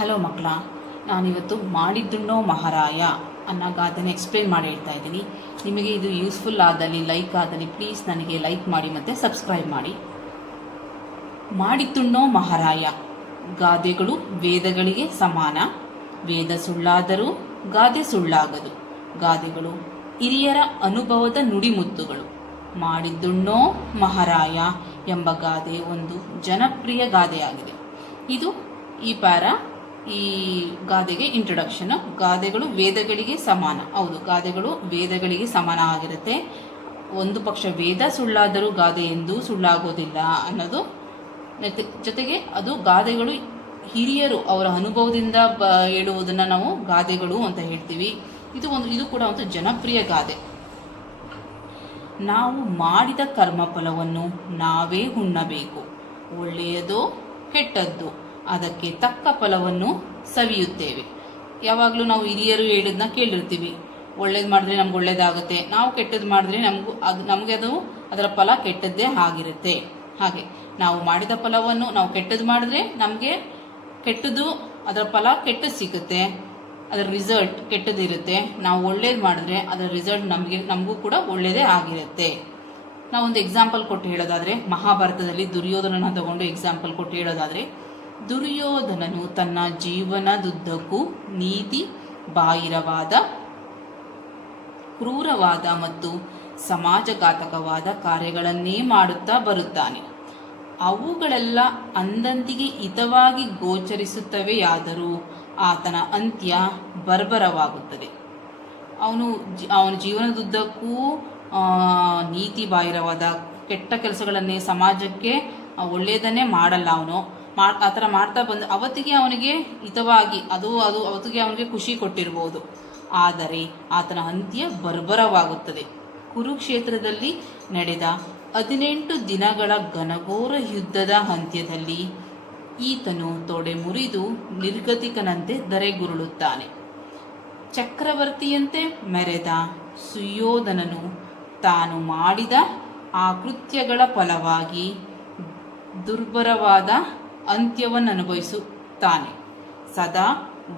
Hello ಮಕ್ಕಳ, ನಾನಿವತ್ತು ಮಾಡಿದ್ದುಣ್ಣೋ ಮಹಾರಾಯ ಅನ್ನೋ ಗಾದೆನ ಎಕ್ಸ್ಪ್ಲೇನ್ ಮಾಡಿ ಹೇಳ್ತಾ ಇದ್ದೀನಿ. ನಿಮಗೆ ಇದು ಯೂಸ್ಫುಲ್ ಆದಲ್ಲಿ, ಲೈಕ್ ಆದಲ್ಲಿ ಪ್ಲೀಸ್ ನನಗೆ ಲೈಕ್ ಮಾಡಿ ಮತ್ತು ಸಬ್ಸ್ಕ್ರೈಬ್ ಮಾಡಿ. ಮಾಡಿದ್ದುಣ್ಣೋ ಮಹಾರಾಯ. ಗಾದೆಗಳು ವೇದಗಳಿಗೆ ಸಮಾನ. ವೇದ ಸುಳ್ಳಾದರೂ ಗಾದೆ ಸುಳ್ಳಾಗದು. ಗಾದೆಗಳು ಹಿರಿಯರ ಅನುಭವದ ನುಡಿಮುತ್ತುಗಳು. ಮಾಡಿದ್ದುಣ್ಣೋ ಮಹಾರಾಯ ಎಂಬ ಗಾದೆ ಒಂದು ಜನಪ್ರಿಯ ಗಾದೆಯಾಗಿದೆ. ಇದು ಈ ಗಾದೆಗೆ ಇಂಟ್ರೊಡಕ್ಷನ್. ಗಾದೆಗಳು ವೇದಗಳಿಗೆ ಸಮಾನ. ಹೌದು, ಗಾದೆಗಳು ವೇದಗಳಿಗೆ ಸಮಾನ ಆಗಿರುತ್ತೆ. ಒಂದು ಪಕ್ಷ ವೇದ ಸುಳ್ಳಾದರೂ ಗಾದೆ ಎಂದೂ ಸುಳ್ಳಾಗೋದಿಲ್ಲ ಅನ್ನೋದು. ಜೊತೆಗೆ ಅದು ಗಾದೆಗಳು ಹಿರಿಯರು ಅವರ ಅನುಭವದಿಂದ ಹೇಳುವುದನ್ನು ನಾವು ಗಾದೆಗಳು ಅಂತ ಹೇಳ್ತೀವಿ. ಇದು ಕೂಡ ಒಂದು ಜನಪ್ರಿಯ ಗಾದೆ. ನಾವು ಮಾಡಿದ ಕರ್ಮಫಲವನ್ನು ನಾವೇ ಉಣ್ಣಬೇಕು. ಒಳ್ಳೆಯದೋ ಕೆಟ್ಟದ್ದು ಅದಕ್ಕೆ ತಕ್ಕ ಫಲವನ್ನು ಸವಿಯುತ್ತೇವೆ. ಯಾವಾಗಲೂ ನಾವು ಹಿರಿಯರು ಹೇಳಿದ್ನ ಕೇಳಿರ್ತೀವಿ. ಒಳ್ಳೇದು ಮಾಡಿದ್ರೆ ನಮ್ಗೆ ಒಳ್ಳೇದಾಗುತ್ತೆ, ನಾವು ಕೆಟ್ಟದ್ದು ಮಾಡಿದ್ರೆ ನಮಗೆ ಅದರ ಫಲ ಕೆಟ್ಟದ್ದೇ ಆಗಿರುತ್ತೆ. ಹಾಗೆ ನಾವು ಮಾಡಿದ ಫಲವನ್ನು ನಾವು ಕೆಟ್ಟದ್ದು ಮಾಡಿದ್ರೆ ನಮಗೆ ಕೆಟ್ಟದ್ದು, ಅದರ ಫಲ ಕೆಟ್ಟದ್ದು ಸಿಗುತ್ತೆ, ಅದರ ರಿಸಲ್ಟ್ ಕೆಟ್ಟದಿರುತ್ತೆ. ನಾವು ಒಳ್ಳೇದು ಮಾಡಿದ್ರೆ ಅದರ ರಿಸಲ್ಟ್ ನಮಗೂ ಕೂಡ ಒಳ್ಳೇದೇ ಆಗಿರುತ್ತೆ. ನಾವೊಂದು ಎಕ್ಸಾಂಪಲ್ ಕೊಟ್ಟು ಹೇಳೋದಾದರೆ, ಮಹಾಭಾರತದಲ್ಲಿ ದುರ್ಯೋಧನನ ತಗೊಂಡು ಎಕ್ಸಾಂಪಲ್ ಕೊಟ್ಟು ಹೇಳೋದಾದರೆ, ದುರ್ಯೋಧನನು ತನ್ನ ಜೀವನದುದ್ದಕ್ಕೂ ನೀತಿ ಬಾಹಿರವಾದ, ಕ್ರೂರವಾದ ಮತ್ತು ಸಮಾಜಘಾತಕವಾದ ಕಾರ್ಯಗಳನ್ನೇ ಮಾಡುತ್ತಾ ಬರುತ್ತಾನೆ. ಅವುಗಳೆಲ್ಲ ಅಂದಂತಿಗೆ ಹಿತವಾಗಿ ಗೋಚರಿಸುತ್ತವೆಯಾದರೂ ಆತನ ಅಂತ್ಯ ಬರ್ಬರವಾಗುತ್ತದೆ. ಅವನ ಜೀವನದುದ್ದಕ್ಕೂ ನೀತಿ ಬಾಹಿರವಾದ ಕೆಟ್ಟ ಕೆಲಸಗಳನ್ನೇ, ಸಮಾಜಕ್ಕೆ ಒಳ್ಳೆಯದನ್ನೇ ಮಾಡಲ್ಲ. ಆ ಥರ ಮಾಡ್ತಾ ಬಂದು ಅವತ್ತಿಗೆ ಅವನಿಗೆ ಹಿತವಾಗಿ ಅವತ್ತಿಗೆ ಅವನಿಗೆ ಖುಷಿ ಕೊಟ್ಟಿರ್ಬೋದು, ಆದರೆ ಆತನ ಅಂತ್ಯ ಬರ್ಬರವಾಗುತ್ತದೆ. ಕುರುಕ್ಷೇತ್ರದಲ್ಲಿ ನಡೆದ 18 ದಿನಗಳ ಘನಘೋರ ಯುದ್ಧದ ಅಂತ್ಯದಲ್ಲಿ ಈತನು ತೊಡೆ ಮುರಿದು ನಿರ್ಗತಿಕನಂತೆ ಧರೆಗುರುಳುತ್ತಾನೆ. ಚಕ್ರವರ್ತಿಯಂತೆ ಮೆರೆದ ಸುಯೋಧನನು ತಾನು ಮಾಡಿದ ಆ ಕೃತ್ಯಗಳ ಫಲವಾಗಿ ದುರ್ಭರವಾದ ಅಂತ್ಯವನ್ನು ಅನುಭವಿಸುತ್ತಾನೆ. ಸದಾ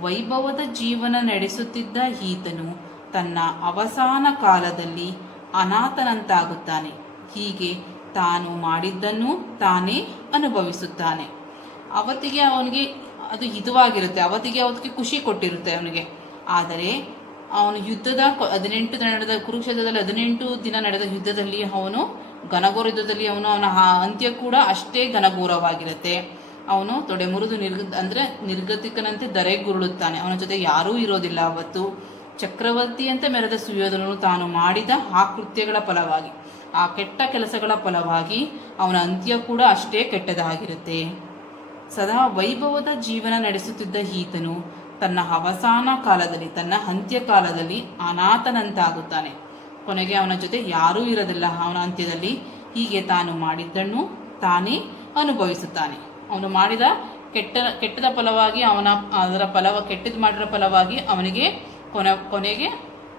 ವೈಭವದ ಜೀವನ ನಡೆಸುತ್ತಿದ್ದ ಈತನು ತನ್ನ ಅವಸಾನ ಕಾಲದಲ್ಲಿ ಅನಾಥನಂತಾಗುತ್ತಾನೆ. ಹೀಗೆ ತಾನು ಮಾಡಿದ್ದನ್ನು ತಾನೇ ಅನುಭವಿಸುತ್ತಾನೆ. ಅವತ್ತಿಗೆ ಅವನಿಗೆ ಅದು ಹಿತವಾಗಿರುತ್ತೆ, ಅವತ್ತಿಗೆ ಖುಷಿ ಕೊಟ್ಟಿರುತ್ತೆ ಅವನಿಗೆ. ಆದರೆ ಅವನು ಯುದ್ಧದ 18 ದಿನ ನಡೆದ ಕುರುಕ್ಷೇತ್ರದಲ್ಲಿ 18 ದಿನ ನಡೆದ ಯುದ್ಧದಲ್ಲಿ ಘನಘೋರ ಯುದ್ಧದಲ್ಲಿ ಅವನ ಅಂತ್ಯ ಕೂಡ ಅಷ್ಟೇ ಘನಘೋರವಾಗಿರುತ್ತೆ. ಅವನು ತೊಡೆ ಮುರಿದು ನಿರ್ಗತಿಕನಂತೆ ಧರೆಗುರುಳುತ್ತಾನೆ. ಅವನ ಜೊತೆ ಯಾರೂ ಇರೋದಿಲ್ಲ. ಅವತ್ತು ಚಕ್ರವರ್ತಿಯಂತೆ ಮೆರೆದ ಸುಯೋಧನನು ತಾನು ಮಾಡಿದ ಆ ಕೃತ್ಯಗಳ ಫಲವಾಗಿ, ಆ ಕೆಟ್ಟ ಕೆಲಸಗಳ ಫಲವಾಗಿ ಅವನ ಅಂತ್ಯ ಕೂಡ ಅಷ್ಟೇ ಕೆಟ್ಟದಾಗಿರುತ್ತೆ. ಸದಾ ವೈಭವದ ಜೀವನ ನಡೆಸುತ್ತಿದ್ದ ಈತನು ತನ್ನ ಅವಸಾನ ಕಾಲದಲ್ಲಿ, ತನ್ನ ಅಂತ್ಯಕಾಲದಲ್ಲಿ ಅನಾಥನಂತಾಗುತ್ತಾನೆ. ಕೊನೆಗೆ ಅವನ ಜೊತೆ ಯಾರೂ ಇರೋದಿಲ್ಲ ಅವನ ಅಂತ್ಯದಲ್ಲಿ. ಹೀಗೆ ತಾನು ಮಾಡಿದ್ದನ್ನು ತಾನೇ ಅನುಭವಿಸುತ್ತಾನೆ. ಅವನು ಮಾಡಿದ ಕೆಟ್ಟದ ಫಲವಾಗಿ ಕೆಟ್ಟದ್ದು ಮಾಡಿರೋ ಫಲವಾಗಿ ಅವನಿಗೆ ಕೊನೆಗೆ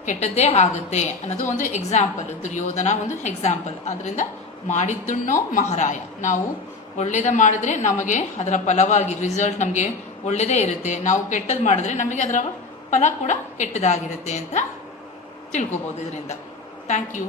ಕೆಟ್ಟದ್ದೇ ಆಗುತ್ತೆ ಅನ್ನೋದು ಒಂದು ಎಕ್ಸಾಂಪಲ್. ದುರ್ಯೋಧನ ಒಂದು ಎಕ್ಸಾಂಪಲ್. ಅದರಿಂದ ಮಾಡಿದ್ದುಣ್ಣೋ ಮಹಾರಾಯ. ನಾವು ಒಳ್ಳೇದ ಮಾಡಿದ್ರೆ ನಮಗೆ ಅದರ ಫಲವಾಗಿ ರಿಸಲ್ಟ್ ನಮಗೆ ಒಳ್ಳೆಯದೇ ಇರುತ್ತೆ. ನಾವು ಕೆಟ್ಟದ್ದು ಮಾಡಿದ್ರೆ ನಮಗೆ ಅದರ ಫಲ ಕೂಡ ಕೆಟ್ಟದಾಗಿರುತ್ತೆ ಅಂತ ತಿಳ್ಕೊಬೋದು ಇದರಿಂದ. Thank you.